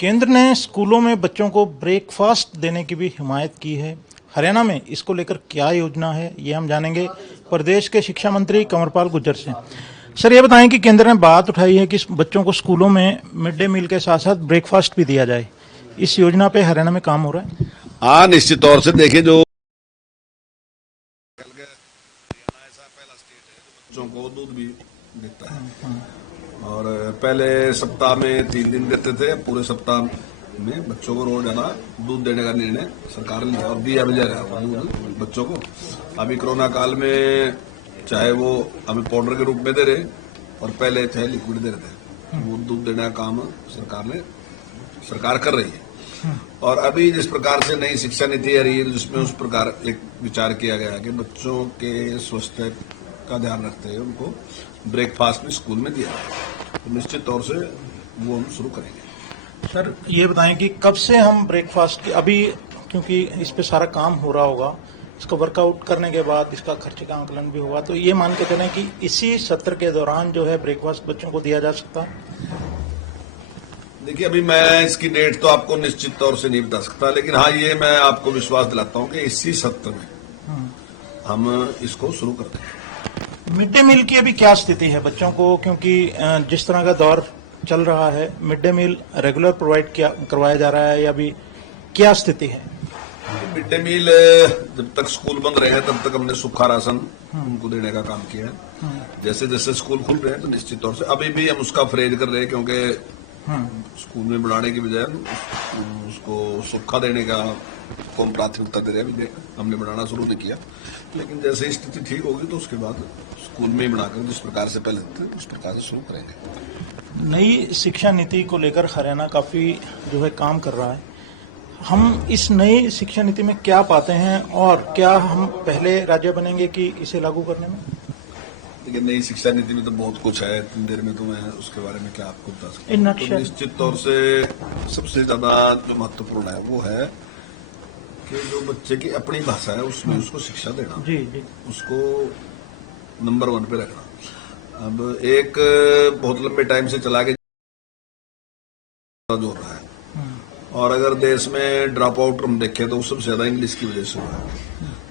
केंद्र ने स्कूलों में बच्चों को ब्रेकफास्ट देने की भी हिमायत की है। हरियाणा में इसको लेकर क्या योजना है, ये हम जानेंगे प्रदेश के शिक्षा मंत्री कंवरपाल गुर्जर से। सर, ये बताएं कि केंद्र ने बात उठाई है कि बच्चों को स्कूलों में मिड डे मील के साथ साथ ब्रेकफास्ट भी दिया जाए। इस योजना पे हरियाणा में काम हो रहा है। हाँ, निश्चित तौर से देखिए, जो ऐसा पहला स्टेट है जो बच्चों को दूध भी देता है। और पहले सप्ताह में 3 दिन देते थे, पूरे सप्ताह में बच्चों को रोजाना दूध देने का निर्णय सरकार ने लिया और दिया भी जा रहा है दूध बच्चों को। अभी कोरोना काल में चाहे वो अभी पाउडर के रूप में दे रहे और पहले चाहे लिक्विड दे रहे थे, वो दूध देने का काम सरकार कर रही है। और अभी जिस प्रकार से नई शिक्षा नीति आ रही है, जिसमें उस प्रकार एक विचार किया गया है कि बच्चों के स्वास्थ्य का ध्यान रखते हुए उनको ब्रेकफास्ट भी स्कूल में दिया जाए, तो निश्चित तौर से वो हम शुरू करेंगे। सर, ये बताएं कि कब से हम ब्रेकफास्ट की, अभी क्योंकि इस पे सारा काम हो रहा होगा, इसको वर्कआउट करने के बाद इसका खर्चे का आंकलन भी होगा, तो ये मान के चलें कि इसी सत्र के दौरान जो है ब्रेकफास्ट बच्चों को दिया जा सकता है। देखिए, अभी मैं इसकी डेट तो आपको निश्चित तौर से नहीं बता सकता, लेकिन हाँ, ये मैं आपको विश्वास दिलाता हूँ कि इसी सत्र में हम इसको शुरू करते हैं। मिड डे मील की अभी क्या स्थिति है बच्चों को, क्योंकि जिस तरह का दौर चल रहा है, mid day meal regular provide करवाया जा रहा है या अभी क्या स्थिति है? मिड डे मील जब तक स्कूल बंद रहे हैं तब तक हमने सूखा राशन उनको देने का काम किया है। जैसे जैसे स्कूल खुल रहे हैं तो निश्चित तौर से अभी भी हम उसका परहेज कर रहे हैं, क्योंकि स्कूल में बढ़ाने की बजाय उसको सूखा देने का को हम प्राथमिकता दे रहे हैं। हमने बढ़ाना शुरू नहीं किया, लेकिन जैसे स्थिति ठीक होगी तो उसके बाद स्कूल में ही बढ़ाकर जिस प्रकार से पहले थे उस प्रकार से शुरू करेंगे। नई शिक्षा नीति को लेकर हरियाणा काफी जो है काम कर रहा है। हम इस नई शिक्षा नीति में क्या पाते हैं और क्या हम पहले राज्य बनेंगे कि इसे लागू करने में? देखिए, नई शिक्षा नीति में तो बहुत कुछ है, इतनी देर में तो मैं उसके बारे में क्या आपको बता सकता हूँ। तो निश्चित तौर से सबसे ज्यादा जो महत्वपूर्ण है वो है कि जो बच्चे की अपनी भाषा है उसमें उसको शिक्षा देना, जी, उसको नंबर 1 पे रखना। अब एक बहुत लंबे टाइम से चला के जो रहा है, और अगर देश में ड्रॉप आउट हम देखें तो सबसे ज्यादा इंग्लिश की वजह से हुआ है।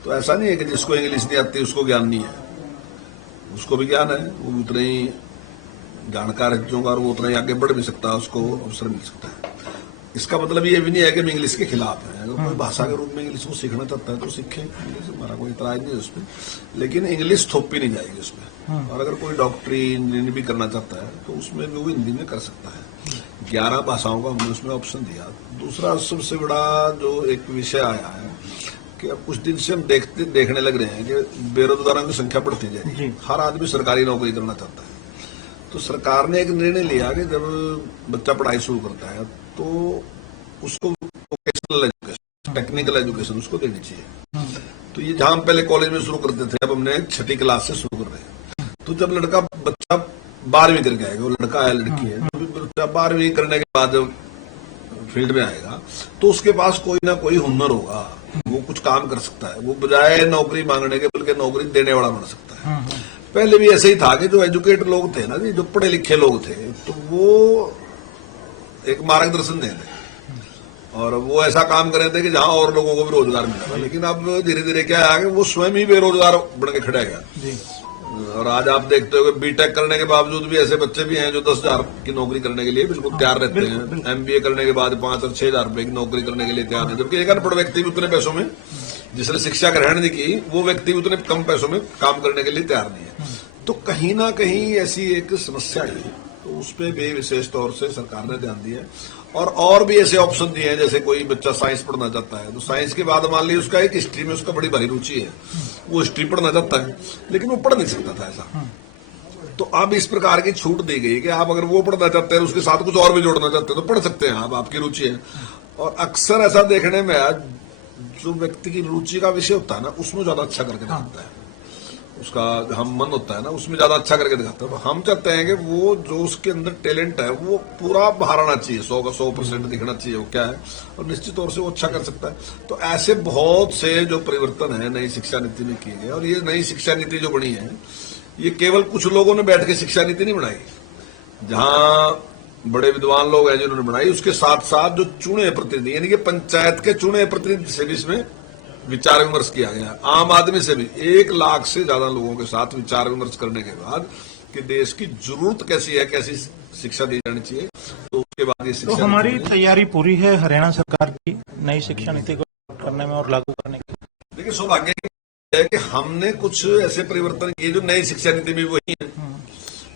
तो ऐसा नहीं है कि जिसको इंग्लिश नहीं आती उसको ज्ञान नहीं है, उसको भी ज्ञान है, वो उतना ही जानकार होगा और वो उतना ही आगे बढ़ भी सकता है, उसको अवसर मिल सकता है। इसका मतलब ये भी नहीं है कि हम इंग्लिश के खिलाफ हैं। अगर कोई भाषा के रूप में इंग्लिश को सीखना चाहता है तो सीखे, इंग्लिश हमारा कोई इतराज नहीं है उसमें, लेकिन इंग्लिश थोपी नहीं जाएगी उसमें। और अगर कोई डॉक्टरी इंजीनियरिंग भी करना चाहता है तो उसमें भी वो हिंदी में कर सकता है। 11 भाषाओं का हमने उसमें ऑप्शन दिया। दूसरा सबसे बड़ा जो एक विषय आया है कि अब कुछ दिन से हम देखने लग रहे हैं कि बेरोजगारों की संख्या बढ़ती जा रही है। हर आदमी सरकारी नौकरी करना चाहता है। तो सरकार ने एक निर्णय लिया कि जब बच्चा पढ़ाई शुरू करता है तो उसको वोकेशनल एजुकेशन, टेक्निकल एजुकेशन उसको देनी चाहिए। तो ये जहां हम पहले कॉलेज में शुरू करते थे, अब हमने 6ठी क्लास से शुरू कर रहे हैं। तो जब बच्चा 12वीं करके आएगा, वो लड़का है लड़की है, जब बच्चा 12वीं करने के बाद जब फील्ड में आएगा तो उसके पास कोई ना कोई हुनर होगा, वो कुछ काम कर सकता है, वो बजाय नौकरी मांगने के बल्कि नौकरी देने वाला बन सकता है। पहले भी ऐसे ही था कि जो एजुकेटेड लोग थे ना जी, जो पढ़े लिखे लोग थे, तो वो एक मार्गदर्शन दे रहे और वो ऐसा काम कर रहे थे कि जहां और लोगों को भी रोजगार मिला। लेकिन अब धीरे धीरे क्या है कि वो स्वयं ही बेरोजगार बन के खड़ा गया। और आज आप देखते हो कि बीटेक करने के बावजूद भी ऐसे बच्चे भी हैं जो 10,000 की नौकरी करने के लिए बिल्कुल तैयार रहते हैं। MBA करने के बाद 5 और 6,000 रुपए की नौकरी करने के लिए तैयार है, जबकि एक अनपढ़ व्यक्ति भी उतने पैसों में, जिसने शिक्षा ग्रहण नहीं की, वो व्यक्ति भी उतने कम पैसों में काम करने के लिए तैयार नहीं है। तो कहीं ना कहीं ऐसी एक समस्या है, तो उस पर भी विशेष तौर से सरकार ने ध्यान दिया है। और भी ऐसे ऑप्शन दिए हैं, जैसे कोई बच्चा साइंस पढ़ना चाहता है तो साइंस के बाद मान लीजिए उसका एक हिस्ट्री में उसका बड़ी भारी रुचि है, वो हिस्ट्री पढ़ना चाहता है लेकिन वो पढ़ नहीं सकता था ऐसा। तो अब इस प्रकार की छूट दी गई कि आप अगर वो पढ़ना चाहते हैं उसके साथ कुछ और भी जोड़ना चाहते हैं तो पढ़ सकते हैं आप, आपकी रुचि है। और अक्सर ऐसा देखने में जो व्यक्ति की रुचि का विषय होता है ना, उसमें ज्यादा अच्छा करके दिखाता है, उसका हम मन होता है ना, उसमें ज्यादा अच्छा करके दिखाता है। तो हम चाहते हैं कि वो जो उसके अंदर टैलेंट है वो पूरा बाहर आना चाहिए, 100 का 100% दिखना चाहिए वो क्या है, और निश्चित तौर से वो अच्छा कर सकता है। तो ऐसे बहुत से जो परिवर्तन है नई शिक्षा नीति में किए गए। और ये नई शिक्षा नीति जो बनी है, ये केवल कुछ लोगों ने बैठ के शिक्षा नीति नहीं बनाई। जहां बड़े विद्वान लोग हैं जिन्होंने बनाई, उसके साथ साथ जो चुने प्रतिनिधि यानी कि पंचायत के चुने प्रतिनिधि से भी इसमें विचार विमर्श किया गया। आम आदमी से भी 1 लाख से ज्यादा लोगों के साथ विचार विमर्श करने के बाद कि देश की जरूरत कैसी है, कैसी शिक्षा दी जानी चाहिए, तो उसके बाद ये तो शिक्षा हमारी तैयारी पूरी है हरियाणा सरकार की नई शिक्षा नीति को करने में और लागू करने की। देखिए, सौभाग्य है कि हमने कुछ ऐसे परिवर्तन किए जो नई शिक्षा नीति में वही है।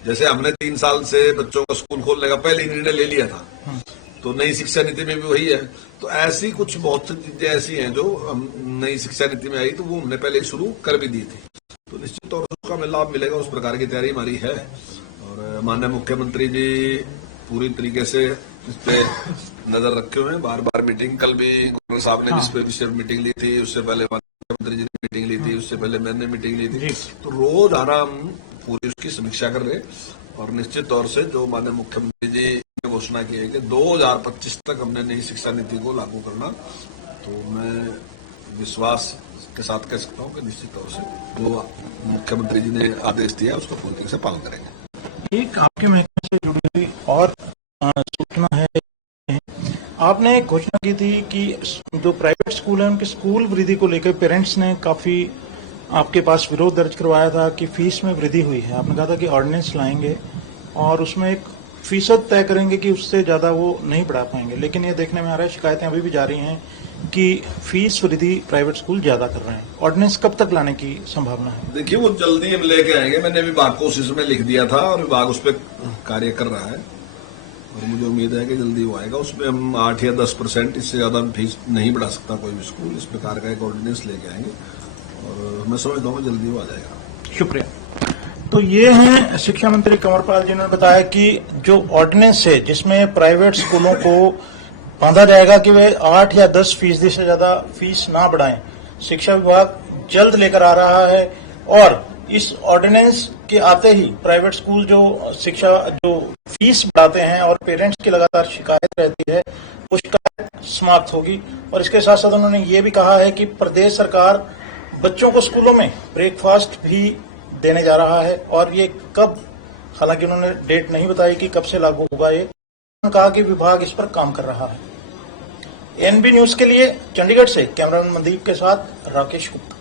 जैसे हमने 3 साल से बच्चों का स्कूल खोलने का पहले ही निर्णय ले लिया था, तो नई शिक्षा नीति में भी वही है। तो ऐसी कुछ बहुत सी चीजें ऐसी हैं जो हम नई शिक्षा नीति में आई, तो वो हमने पहले शुरू कर भी दी थी, तो निश्चित तौर पर उसका हमें लाभ मिलेगा। उस प्रकार की तैयारी हमारी है और माननीय मुख्यमंत्री जी पूरी तरीके से इस पे नजर रखे हुए हैं। बार बार मीटिंग, कल भी गवर्नर साहब ने जिस पे मीटिंग ली थी, उससे पहले मुख्यमंत्री जी ने मीटिंग ली थी, उससे पहले मैंने मीटिंग ली थी, तो रोज आराम पूरी उसकी समीक्षा कर रहे और निश्चित तौर से जो माननीय मुख्यमंत्री जी ने घोषणा की है कि 2025 तक हमने नई शिक्षा नीति को लागू करना, तो मैं विश्वास के साथ कह सकता हूं कि निश्चित तौर से जो मुख्यमंत्री जी ने आदेश दिया उसका पूरी तरह से पालन करेंगे। एक आपके महकमे से जुड़ी हुई और सूचना है, आपने एक घोषणा की थी कि जो प्राइवेट स्कूल है उनके स्कूल वृद्धि को लेकर पेरेंट्स ने काफी आपके पास विरोध दर्ज करवाया था कि फीस में वृद्धि हुई है। आपने कहा था कि ऑर्डिनेंस लाएंगे और उसमें एक फीसद तय करेंगे कि उससे ज्यादा वो नहीं पढ़ा पाएंगे, लेकिन ये देखने में आ रहा है, शिकायतें अभी भी जारी हैं कि फीस वृद्धि प्राइवेट स्कूल ज्यादा कर रहे हैं। ऑर्डिनेंस कब तक लाने की संभावना है? देखिए, वो जल्दी हम लेके आएंगे। मैंने विभाग को उसी समय लिख दिया था और विभाग उस पर कार्य कर रहा है और मुझे उम्मीद है कि जल्दी वो आएगा। उसमें हम 8 या 10% इससे ज्यादा फीस नहीं बढ़ा सकता कोई भी स्कूल। इस प्रकार का एक ऑर्डिनेंस लेके आएंगे और मैं समझता हूँ जल्दी वो आ जाएगा। शुक्रिया। तो ये हैं शिक्षा मंत्री कंवरपाल जी ने बताया कि जो ऑर्डिनेंस है जिसमें प्राइवेट स्कूलों को बांधा जाएगा कि वे 8 या 10% से ज्यादा फीस ना बढ़ाएं, शिक्षा विभाग जल्द लेकर आ रहा है और इस ऑर्डिनेंस के आते ही प्राइवेट स्कूल जो फीस बढ़ाते हैं और पेरेंट्स की लगातार शिकायत रहती है, वो शिकायत समाप्त होगी। और इसके साथ साथ उन्होंने ये भी कहा है कि प्रदेश सरकार बच्चों को स्कूलों में ब्रेकफास्ट भी देने जा रहा है और ये कब, हालांकि उन्होंने डेट नहीं बताई कि कब से लागू होगा, ये कहा कि विभाग इस पर काम कर रहा है। एनबी न्यूज के लिए चंडीगढ़ से कैमरामैन मनदीप के साथ राकेश गुप्ता।